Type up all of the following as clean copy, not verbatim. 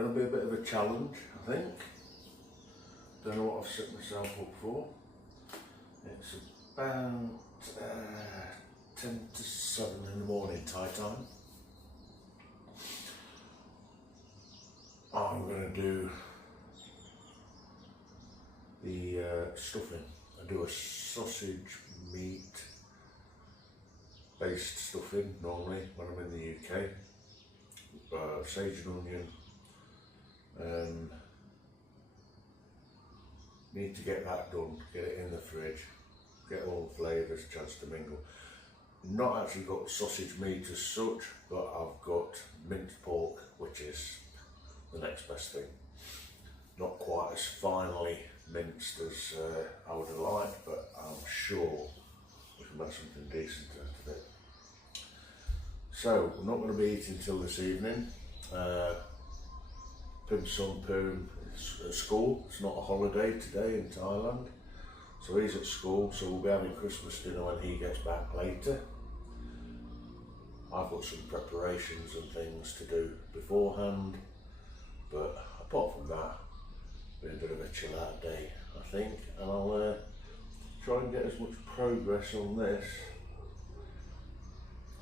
Going to be a bit of a challenge, I think. Don't know what I've set myself up for. It's about 10 to 7 in the morning Thai time. I'm going to do the stuffing. I do a sausage meat based stuffing normally when I'm in the UK. Sage and onion. Need to get that done, get it in the fridge, get all the flavours, chance to mingle. Not actually got sausage meat as such, but I've got minced pork, which is the next best thing. Not quite as finely minced as I would have liked, but I'm sure we can make something decent out of it. So, we're not going to be eating till this evening. Pim's son Poom is at school. It's not a holiday today in Thailand, so he's at school, so we'll be having Christmas dinner when he gets back later. I've got some preparations and things to do beforehand, but apart from that, it'll be a bit of a chill out day, I think, and I'll try and get as much progress on this.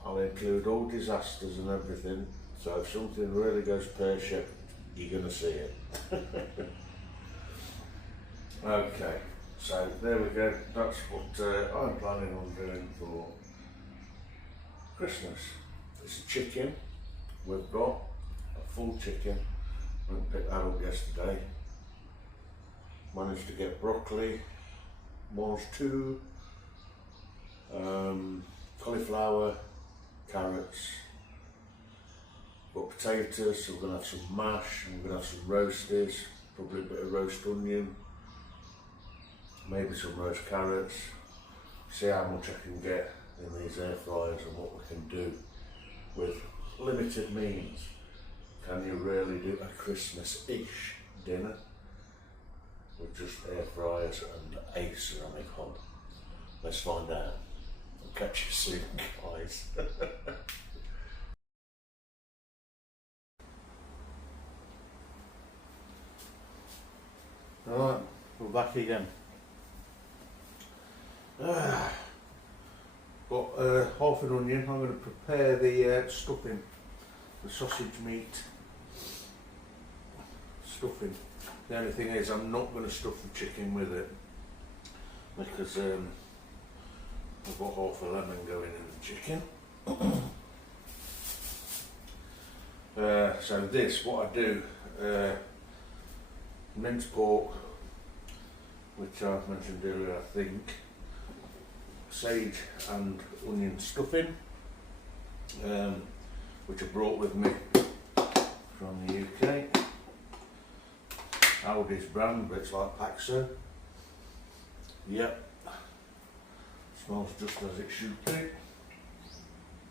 I'll include all disasters and everything, so if something really goes pear-shaped, you're going to see it. Okay, so there we go. That's what I'm planning on doing for Christmas. It's a chicken. We've got a full chicken. I picked that up yesterday. Managed to get broccoli, was two, cauliflower, carrots. Got potatoes, so we're going to have some mash, and we're going to have some roasties, probably a bit of roast onion, maybe some roast carrots. See how much I can get in these air fryers and what we can do with limited means. Can you really do a Christmas-ish dinner with just air fryers and a ceramic hob? Let's find out. I'll catch you soon, guys. Alright, we're back again. Got half an onion. I'm going to prepare the stuffing, the sausage meat stuffing. The only thing is I'm not going to stuff the chicken with it because I've got half a lemon going in the chicken. So this, what I do, minced pork, which I mentioned earlier, I think, sage and onion stuffing, which I brought with me from the UK. Aldi's brand, but it's like Paxo. Yep, smells just as it should be.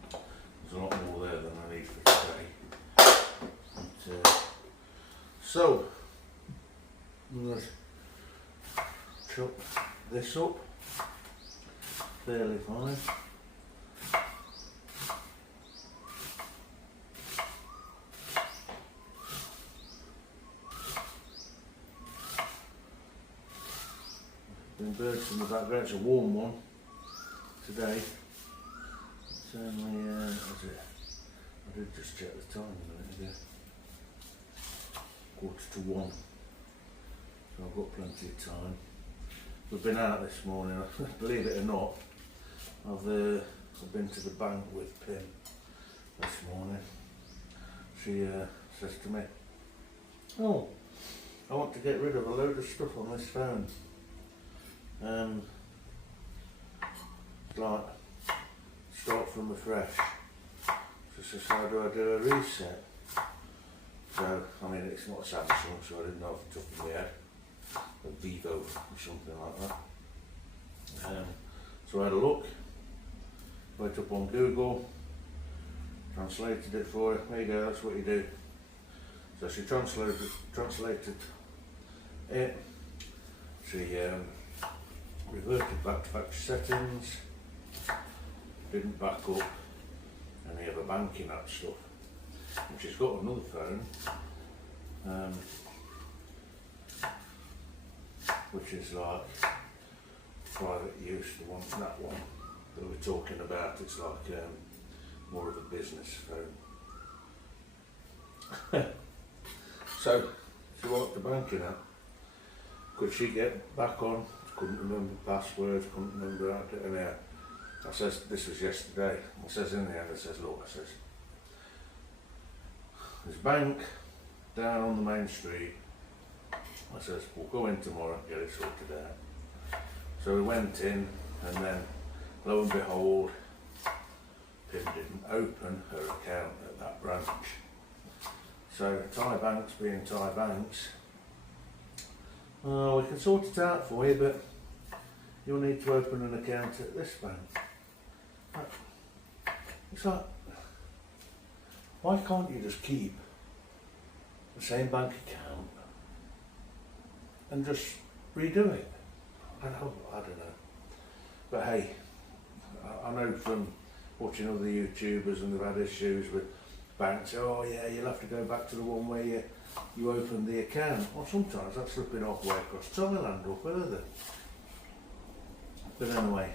There's a lot more there than I need for today. But, so, I'm going to chop this up fairly fine. Been birds in the background. It's a warm one today. It's only, what is it? I did just check the time a minute ago. 1:45. So I've got plenty of time. We've been out this morning. Believe it or not, I've been to the bank with Pim this morning. She says to me, "Oh, I want to get rid of a load of stuff on this phone. Like, start from afresh." She says, "How do I do a reset?" So, I mean, it's not a Samsung, so I didn't know off the top of my head. A Vivo or something like that. So I had a look, went up on Google, translated it for her. There you go, that's what you do. So she translated it. She reverted back to factory settings, didn't back up any of her banking app stuff. And she's got another phone, which is like private use. The one, that one that we're talking about, it's like more of a business phone. So she walked the banking up. Could she get back on? Couldn't remember passwords, couldn't remember how to, and I says, this was yesterday. I says in the end, I says, look, I says, there's a bank down on the main street. I says, we'll go in tomorrow and get it sorted out. So we went in, and then lo and behold, Pim didn't open her account at that branch. So Thai banks being Thai banks, we can sort it out for you, but you'll need to open an account at this bank. It's like, why can't you just keep the same bank account and just redo it? I don't know. But hey, I know from watching other YouTubers, and they've had issues with banks. Oh yeah, you'll have to go back to the one where you opened the account. Well, sometimes that's slipping halfway across Thailand or further. But anyway,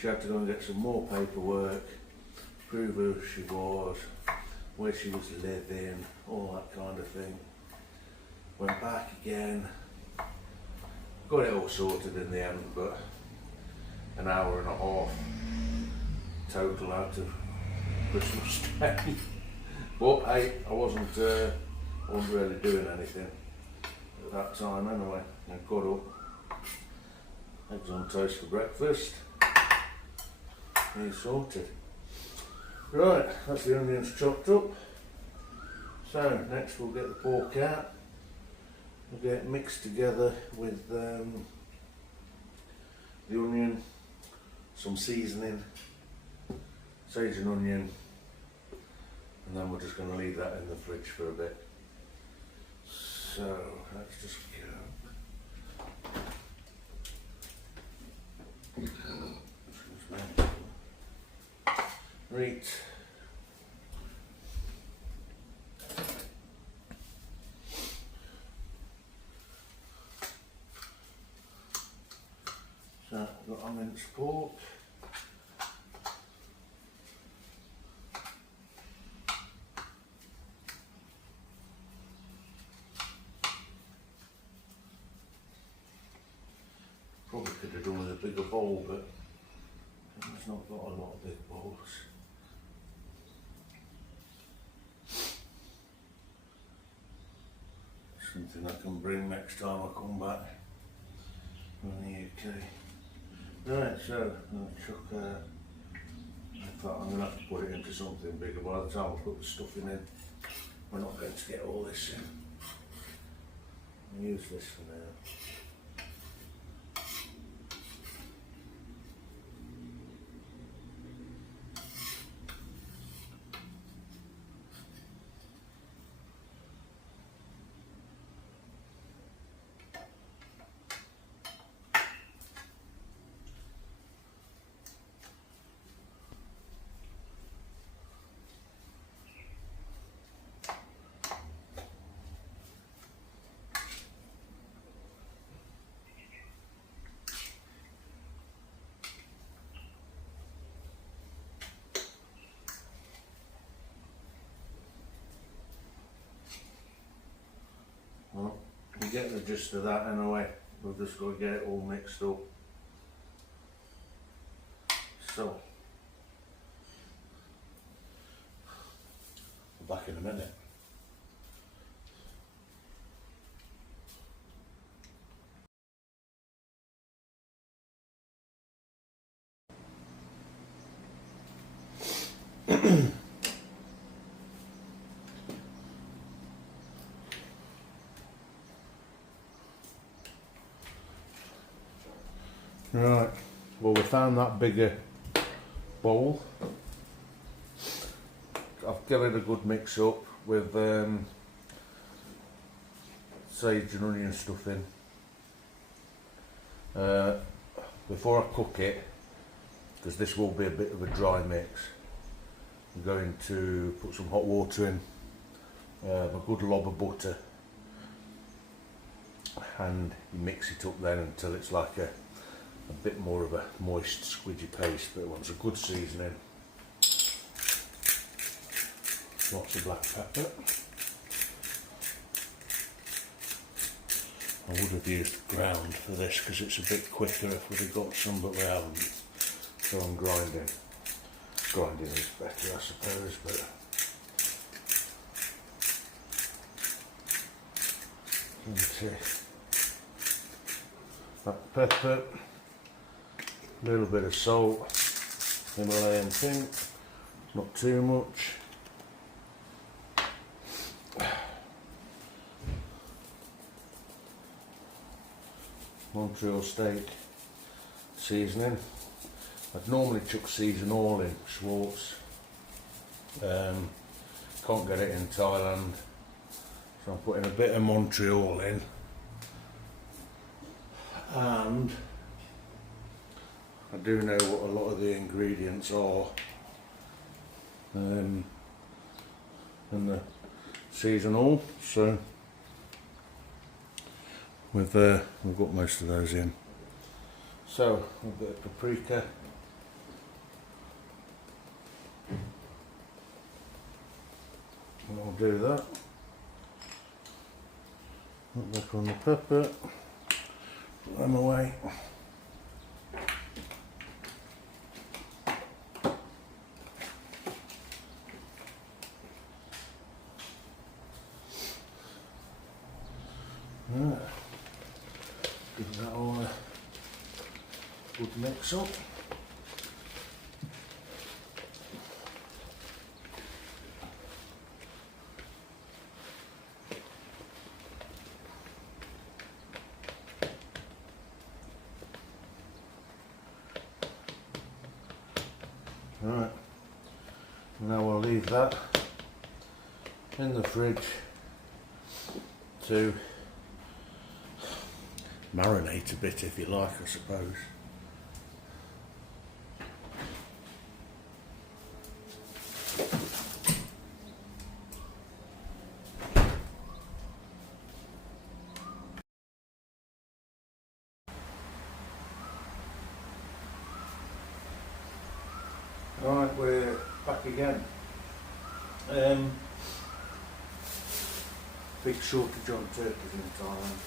she had to go and get some more paperwork, prove who she was, where she was living, all that kind of thing. Went back again, got it all sorted in the end, but an hour and a half total out of Christmas Day. But hey, I wasn't really doing anything at that time anyway. I got up, eggs on toast for breakfast, he's sorted. Right, that's the onions chopped up. So next we'll get the pork out. We'll get it mixed together with the onion, some seasoning, sage and onion, and then we're just going to leave that in the fridge for a bit. So let's just go. Right. So I've got our minced pork. Probably could have done with a bigger bowl, but it's not got a lot of big bowls. Something I can bring next time I come back from the UK. Right, so I'll chuck in fact I'm going to have to put it into something bigger. By the time I put the stuffing in, we're not going to get all this in. I'll use this for now. Well, you get the gist of that anyway. We've just got to get it all mixed up. So, I'm back in a minute. Right, well we found that bigger bowl. I've given it a good mix up with sage and onion stuffing. Before I cook it, because this will be a bit of a dry mix, I'm going to put some hot water in, a good lob of butter, and you mix it up then until it's like a bit more of a moist squidgy paste, but it wants a good seasoning. Lots of black pepper. I would have used ground for this because it's a bit quicker if we'd have got some, but we haven't. So I'm grinding. Grinding is better, I suppose, but black pepper, a little bit of salt, Himalayan pink, not too much. Montreal steak seasoning. I'd normally chuck season all in Schwartz. Can't get it in Thailand, so I'm putting a bit of Montreal in, and I do know what a lot of the ingredients are in the season all, so we've got most of those in. So a bit of paprika, and I'll do that. Put back on the pepper, put them away. Give that all a good mix up. Right, now we'll leave that in the fridge to marinate a bit, if you like, I suppose. Right, we're back again. Big shortage on turkeys in Thailand.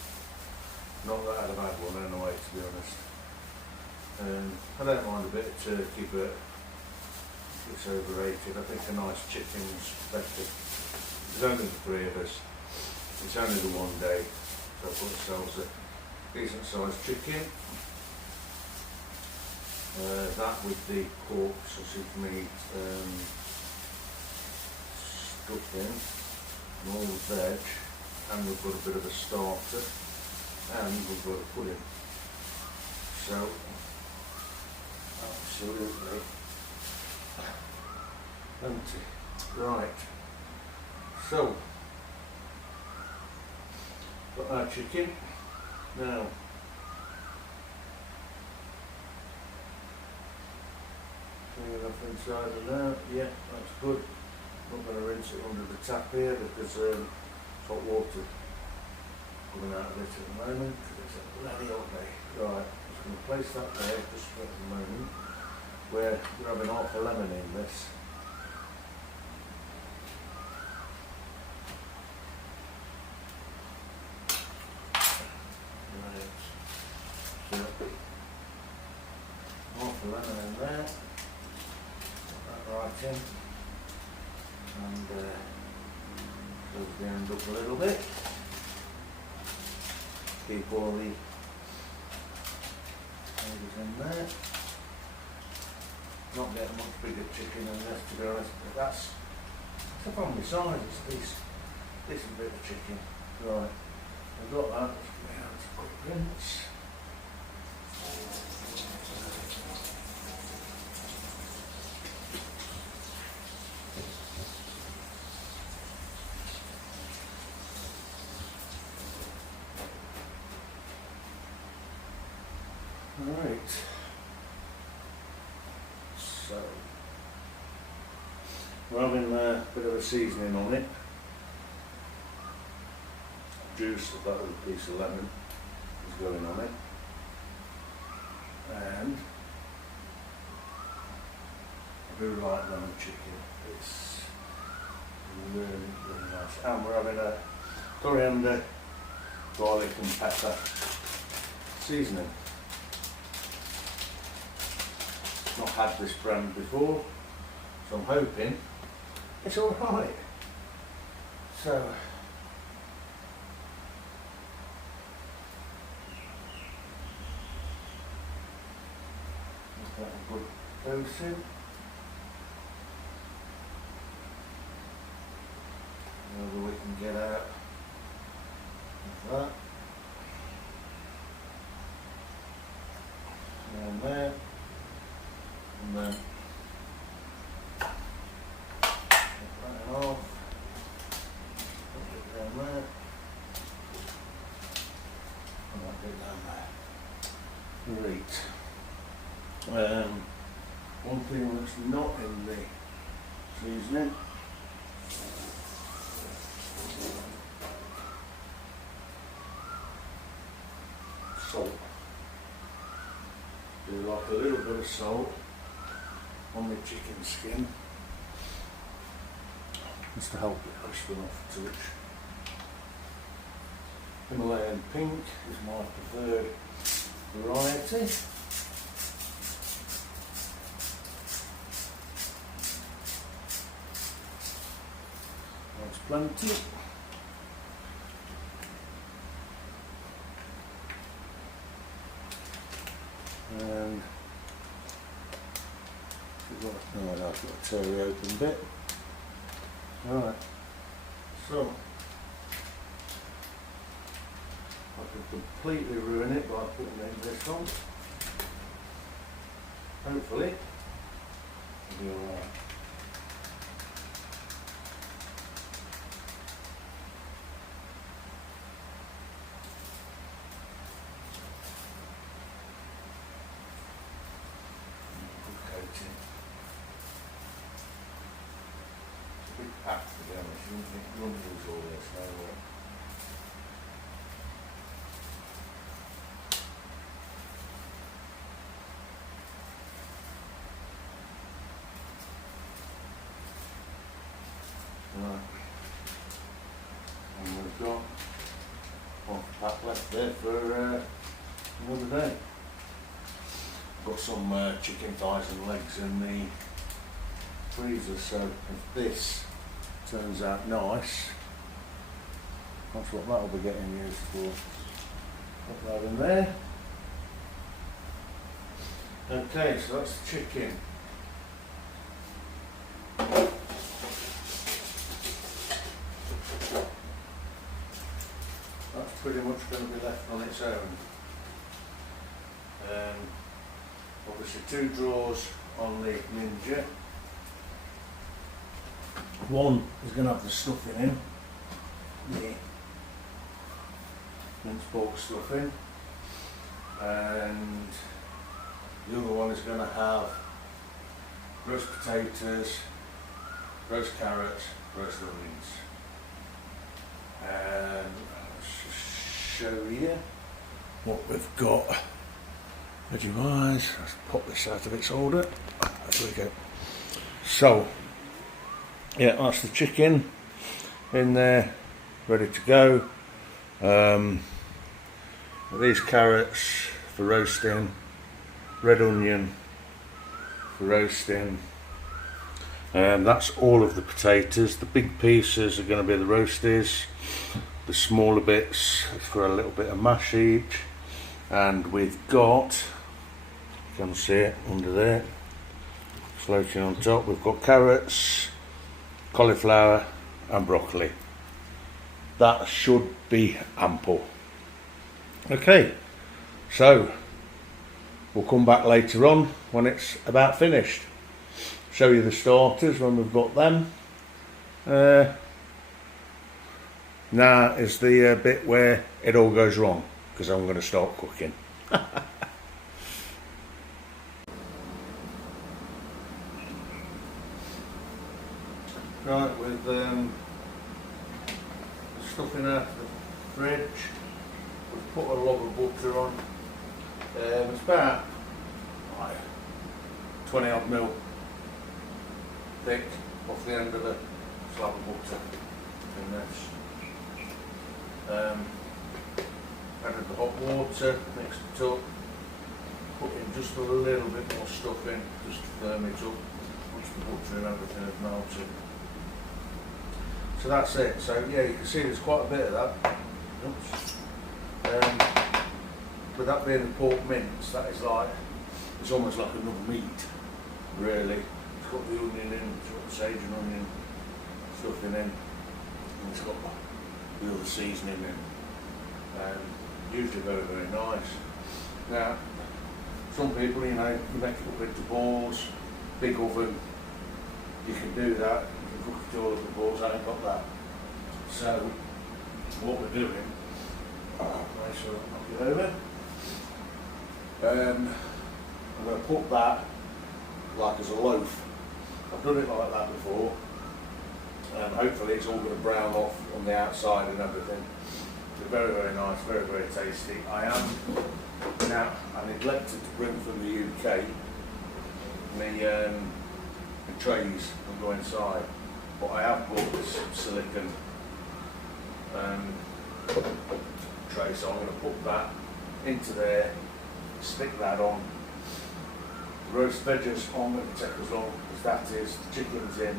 Not that I'd have had one anyway, to be honest. I don't mind a bit of turkey, but it's overrated. I think a nice chicken's better. There's only the three of us. It's only the one day, so I put ourselves a decent sized chicken. That with the pork sausage meat stuffed in, and all the veg, and we've got a bit of a starter, and we've got a pudding. So, absolutely empty. Right, so, got our chicken. Now, enough inside of that, yeah, that's good. Not going to rinse it under the tap here because it's hot water coming out of it at the moment because it's a bloody hot day. Right, just going to place that there just for the moment. We're grabbing half a lemon in this. Right, so half a lemon in there. Right in, and close the end up a little bit. Keep all the eggs in there. Not getting much bigger chicken than this, to be honest, but that's a family size. It's a decent bit of chicken. Right, I've got that. Let's give it out a quick rinse. Right, so We're having a bit of a seasoning on it. Juice of that little piece of lemon is going on it. And I do like lemon chicken. It's really, really nice. And we're having a coriander, garlic and pepper seasoning. Not had this brand before, so I'm hoping it's alright. So a good dosing. Whatever we can get out of that. And there. And then take that off. Put it down there. And that bit down there. Great. One thing that's not in the seasoning salt. Do like a little bit of salt on the chicken skin just to help it crispen off a touch. Himalayan pink is my preferred variety. That's plenty. And oh, I've got a terry open bit. Right, so I could completely ruin it by putting this on. Hopefully it'll be alright. Packed to be honest, you wouldn't lose all this nowhere. Right, and we've got one pack left there for another day. Got some chicken thighs and legs in the freezer, so if this turns out nice, that's what that'll be getting used for. Put that in there. Okay, so that's the chicken. That's pretty much going to be left on its own. Obviously 2 drawers on the Ninja. One is going to have the stuffing in, the mince pork stuffing, and the other one is going to have roast potatoes, roast carrots, roast onions. And let's just show you what we've got. Veggie-wise, let's pop this out of its order. There we go. So, yeah, that's the chicken in there, ready to go. These carrots for roasting, red onion for roasting. That's all of the potatoes. The big pieces are going to be the roasties, the smaller bits for a little bit of mash each. And we've got, you can see it under there, floating on top, we've got carrots, cauliflower and broccoli. That should be ample. Okay, so we'll come back later on when it's about finished. Show you the starters when we've got them. Now is the bit where it all goes wrong, because I'm going to start cooking. Right, with stuffing out the fridge. We've put a log of butter on. It's about like 20 odd mil thick off the end of the slab of butter in this. Added the hot water, mixed it up, put in just a little bit more stuff in, just to firm it up once the butter and everything has melted. So that's it. So yeah, you can see there's quite a bit of that. Oops. With that being the pork mince, that is like, it's almost like another meat, really. It's got the onion in, it's got the sage and onion stuffing in, and it's got the other seasoning in. Usually very, very nice. Now, some people, you know, you make it up into balls, big oven, you can do that, you can cook it all over balls, I ain't got that. So, what we're doing, make sure I knock it over. I'm going to put that like as a loaf. I've done it like that before, and hopefully it's all going to brown off on the outside and everything. Very, very nice, very, very tasty. I neglected to bring from the UK the trays and go inside, but I have bought this silicone tray, so I'm going to put that into there, stick that on. The roast veggies on going to take as long as that is, the chicken's in,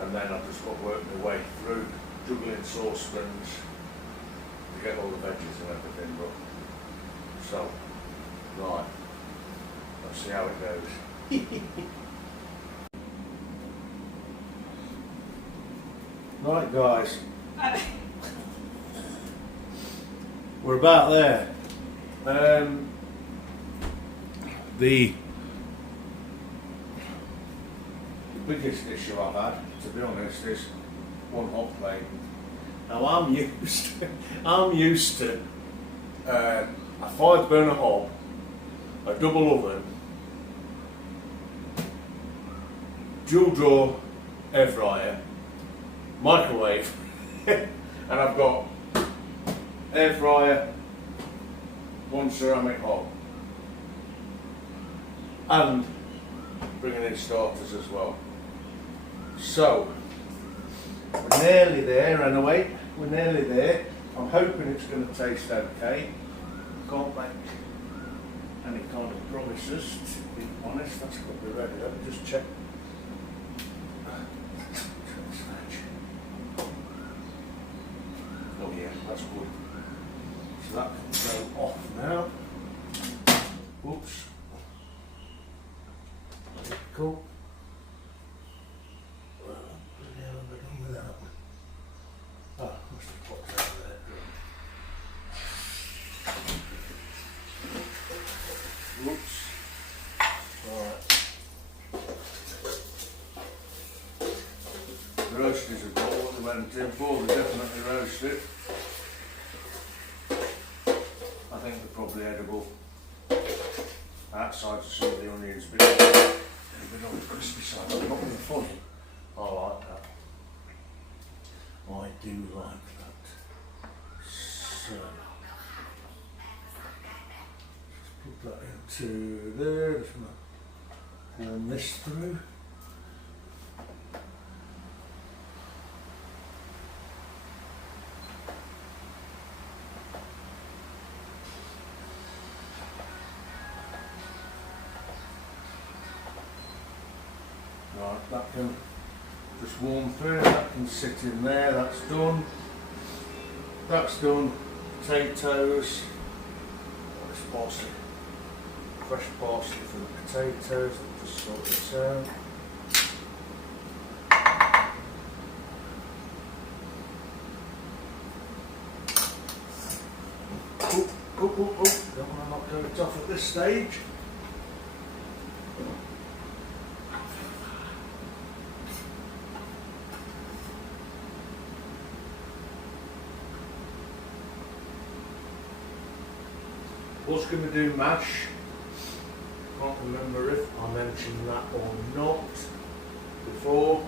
and then I've just got to work my way through juggling saucepans to get all the veggies and everything. But so, right, let's see how it goes. Right, guys, we're about there. The biggest issue I've had, to be honest, is one hot plate. Now I'm used to a 5-burner hob, a double oven, dual draw air fryer, microwave, and I've got air fryer, one ceramic hob, and bringing in starters as well. So we're nearly there anyway. We're nearly there. I'm hoping it's going to taste okay. Can't make any kind of promises, to be honest. That's got to be ready. Let me just check. Oh yeah, that's good. So that can go off now. Oops. Cool. Whoops. Alright. The roasters have got what they went in for, they're definitely roasted. I think they're probably edible. Outside some of the onions, but a bit on the crispy side. That's not really funny. I like that. I do like that. So, just put that into there. Just warm this through. Right, that can just warm through, that can sit in there, that's done. That's done. Potatoes. Oh, this parsley. Fresh parsley for the potatoes. I'll just sort this out. Don't want to knock it off at this stage. Was going to do mash. Can't remember if I mentioned that or not before.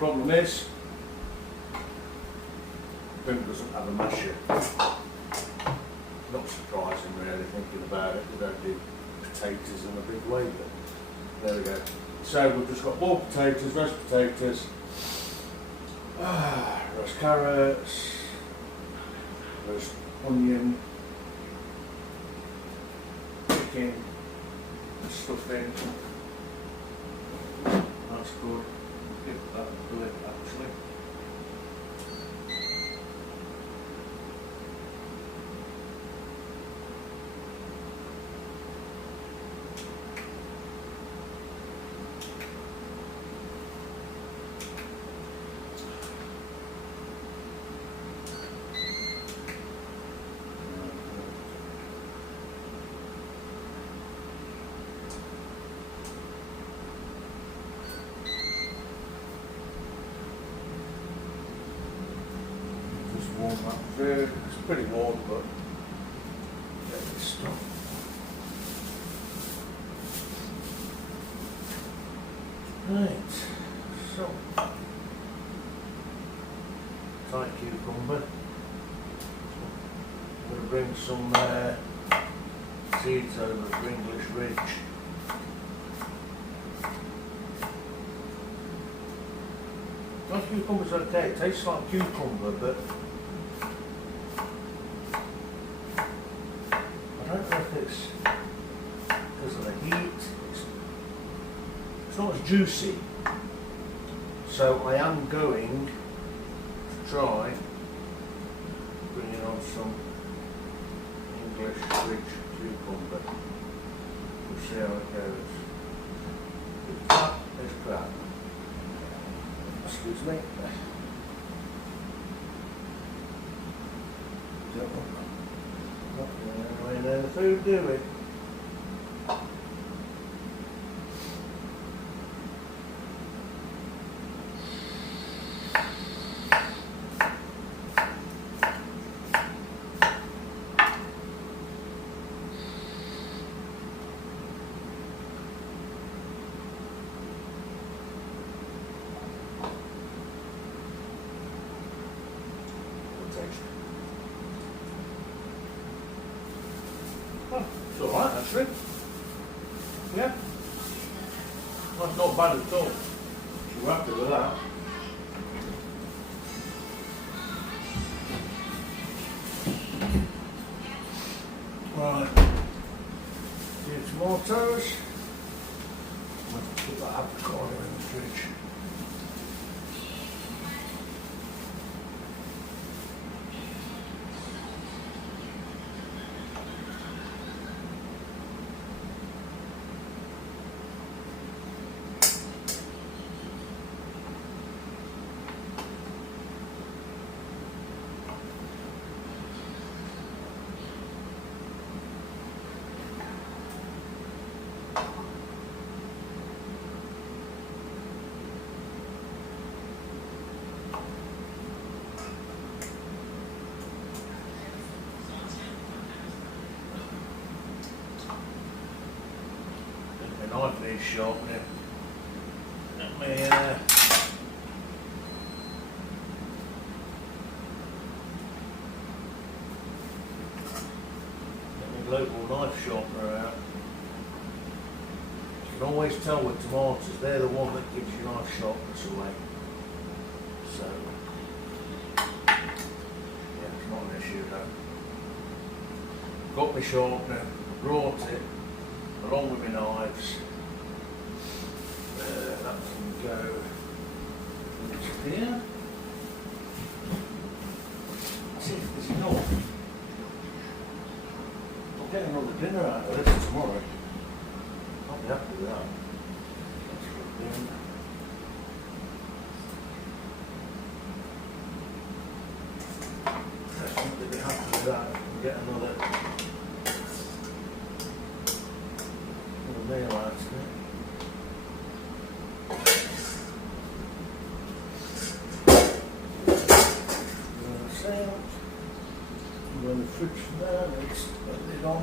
problem is, Boom doesn't have a masher. Not surprising really, thinking about it. They don't do potatoes in a big way, but there we go. So we've just got boiled potatoes, roast carrots, roast onion, chicken, stuffing. That's good. Give that a lid actually. Warm that through. It's pretty warm, but get this stuff. Right, so Thai cucumber. I'm going to bring some seeds over for English Ridge. That cucumber's okay. It tastes like cucumber, but I don't know if it's because of the heat. It's not as juicy. So I am going to try bringing on some English Ridge cucumber. We'll see how it goes. If that is crap. Excuse me. Not the food, do we? Oh, it's alright actually. Yeah. That's not bad at all. We're happy with that. Right. Few tomatoes. Let's put that avocado in the fridge. Knife needs sharpening. Let me local knife sharpener out. You can always tell with tomatoes, they're the one that gives you knife sharpness away. So, yeah, it's not an issue though. Got my sharpener, brought it, along with my knives. That can go into here. See if there's enough. I'll get another dinner out of this tomorrow. I'll be happy with that. That's good thing. Definitely be happy with that. We'll get another meal out of it. I'm going to the fridge from there, let's put the lid on.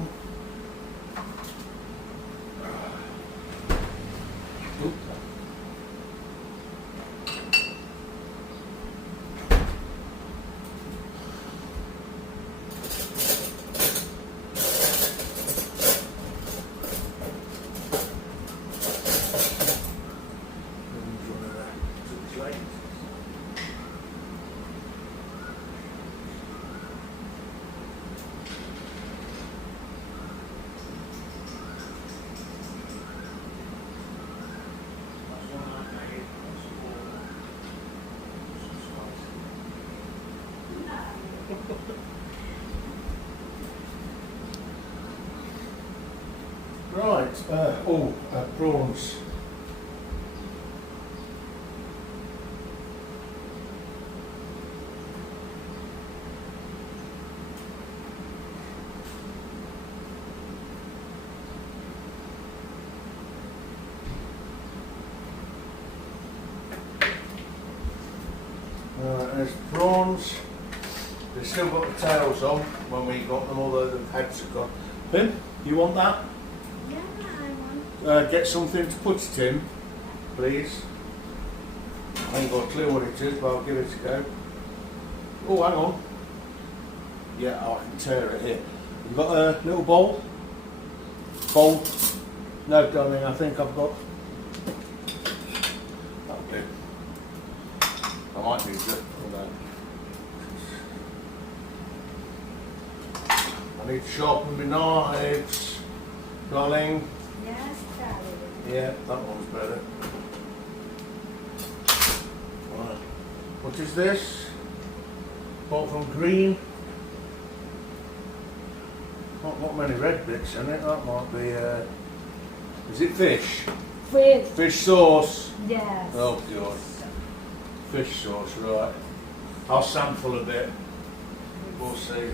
Right, prawns. There's prawns. They've still got the tails on when we got them, although the heads are gone. Pim, you want that? Yeah, I want. Get something to put it in, please. I ain't got a clue what it is, but I'll give it a go. Oh, hang on. Yeah, I can tear it here. You've got a little bowl? Bowl? No, darling, I think I've got... That'll do. I might need it. I need to sharpen my knives, darling. Yes, darling. Yeah, that one's better. Right. What is this? Bought from green. Not many red bits in it. That might be. Is it fish? Fish. Fish sauce. Yes. Oh god. Fish sauce, right. I'll sample a bit. We'll see.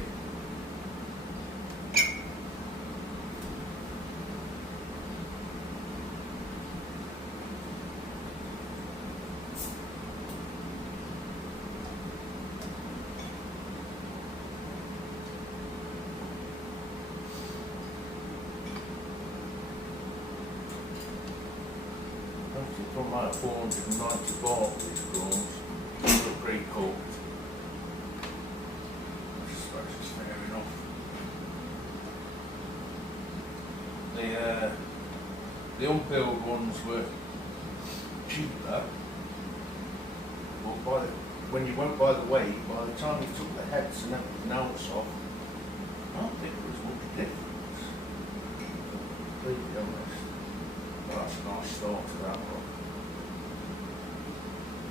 From like 490 baht, these prawns. They're pre-cooked. I suppose it's fair enough. The unpeeled ones were cheaper, but when you went by the weight, by the time you took the heads and everything else off, I don't think there was much difference. To be honest. Well, that's a nice start to that one.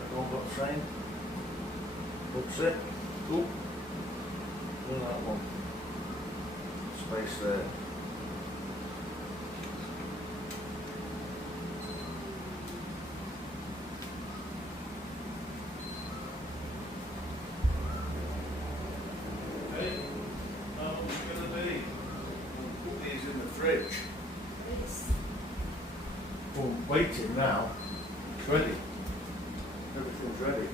Everyone got the same? That's it. Cool. Do that one. Space there. Hey, how long is it going to be? We'll put these in the fridge. Yes. Well, waiting now. It's ready. Everything's ready.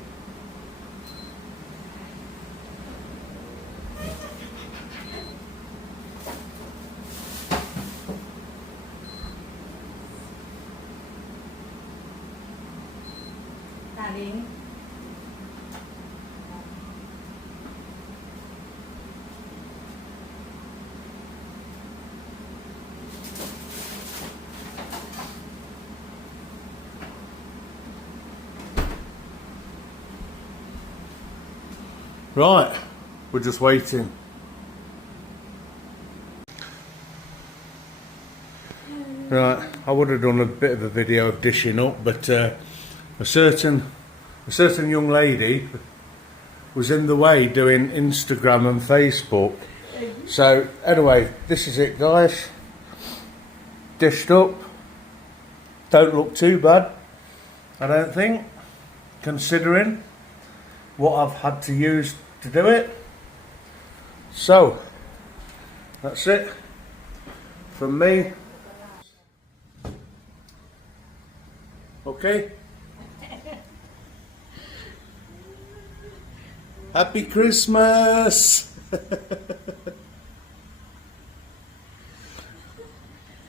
Darling. Right, we're just waiting. Right, I would have done a bit of a video of dishing up, but a certain young lady was in the way doing Instagram and Facebook. So anyway, this is it, guys. Dished up. Don't look too bad, I don't think, considering what I've had to use to do it. So that's it from me. Okay. Happy Christmas.